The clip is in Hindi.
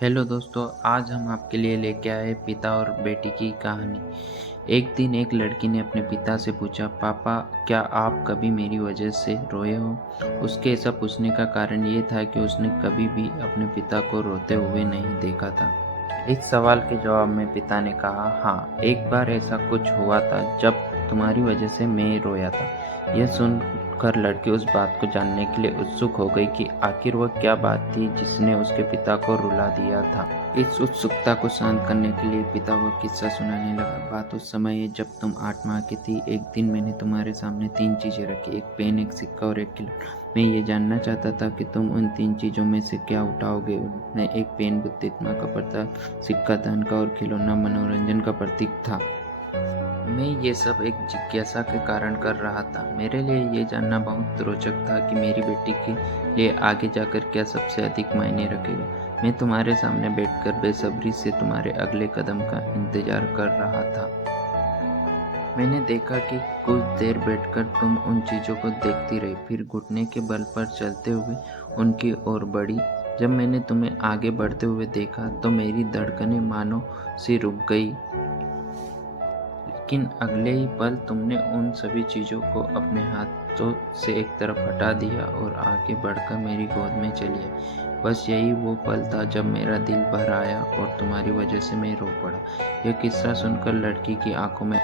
हेलो दोस्तों, आज हम आपके लिए लेके आए पिता और बेटी की कहानी। एक दिन एक लड़की ने अपने पिता से पूछा, पापा क्या आप कभी मेरी वजह से रोए हो? उसके ऐसा पूछने का कारण ये था कि उसने कभी भी अपने पिता को रोते हुए नहीं देखा था। इस सवाल के जवाब में पिता ने कहा, हाँ, एक बार ऐसा कुछ हुआ था जब तुम्हारी वजह से मैं रोया था। यह सुनकर लड़की उस बात को जानने के लिए उत्सुक हो गई कि आखिर वह क्या बात थी जिसने उसके पिता को रुला दिया था। इस उत्सुकता को शांत करने के लिए पिता वह किस्सा सुनाने लगा। बात उस समय है जब तुम 8 माह की थी। एक दिन मैंने तुम्हारे सामने 3 चीजें रखी, एक पेन, एक सिक्का और एक खिलौना। मैं ये जानना चाहता था कि तुम उन 3 चीजों में से क्या उठाओगे। उनमें एक पेन बुद्धित्मा का प्रतीक, सिक्का धन का और खिलौना मनोरंजन का प्रतीक था। मैं ये सब एक जिज्ञासा के कारण कर रहा था। मेरे लिए ये जानना बहुत रोचक था कि मेरी बेटी के लिए आगे जाकर क्या सबसे अधिक मायने रखेगा। मैं तुम्हारे सामने बैठकर बेसब्री से तुम्हारे अगले कदम का इंतजार कर रहा था। मैंने देखा कि कुछ देर बैठकर तुम उन चीज़ों को देखती रही, फिर घुटने के बल पर चलते हुए उनकी ओर बढ़ी। जब मैंने तुम्हें आगे बढ़ते हुए देखा तो मेरी धड़कनें मानो सी रुक गई, लेकिन अगले ही पल तुमने उन सभी चीज़ों को अपने हाथों से एक तरफ हटा दिया और आगे बढ़कर मेरी गोद में चली आई। बस यही वो पल था जब मेरा दिल भर आया और तुम्हारी वजह से मैं रो पड़ा। यह किस्सा सुनकर लड़की की आंखों में